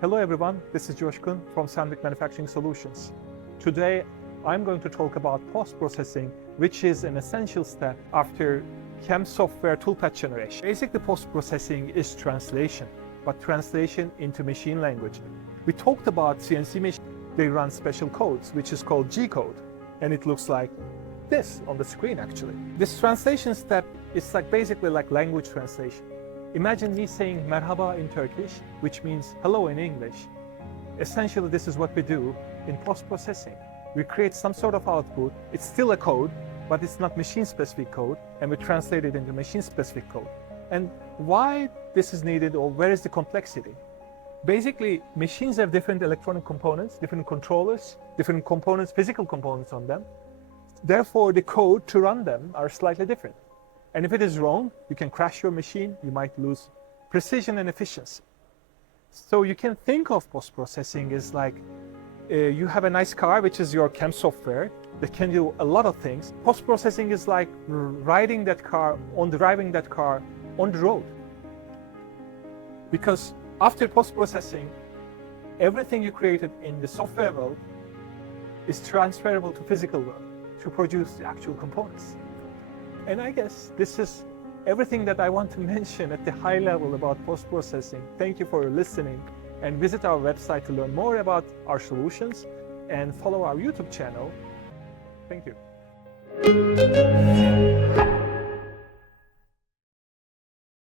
Hello everyone, this is Coşkun from Sandvik Manufacturing Solutions. Today I'm going to talk about post-processing, which is an essential step after CAM software toolpath generation. Basically, post-processing is translation, but translation into machine language. We talked about CNC machines. They run special codes, which is called G-code, and it looks like this on the screen actually. This translation step is basically like language translation. Imagine me saying merhaba in Turkish, which means hello in English. Essentially, this is what we do in post-processing. We create some sort of output. It's still a code, but it's not machine-specific code, and we translate it into machine-specific code. And why this is needed, or where is the complexity? Basically, machines have different electronic components, different controllers, different components, physical components on them. Therefore, the code to run them are slightly different. And if it is wrong, you can crash your machine, you might lose precision and efficiency. So you can think of post-processing as like you have a nice car, which is your CAM software that can do a lot of things. Post-processing is like driving that car on the road. Because after post-processing, everything you created in the software world is transferable to physical world to produce the actual components. And I guess this is everything that I want to mention at the high level about post-processing. Thank you for listening, and visit our website to learn more about our solutions and follow our YouTube channel. Thank you.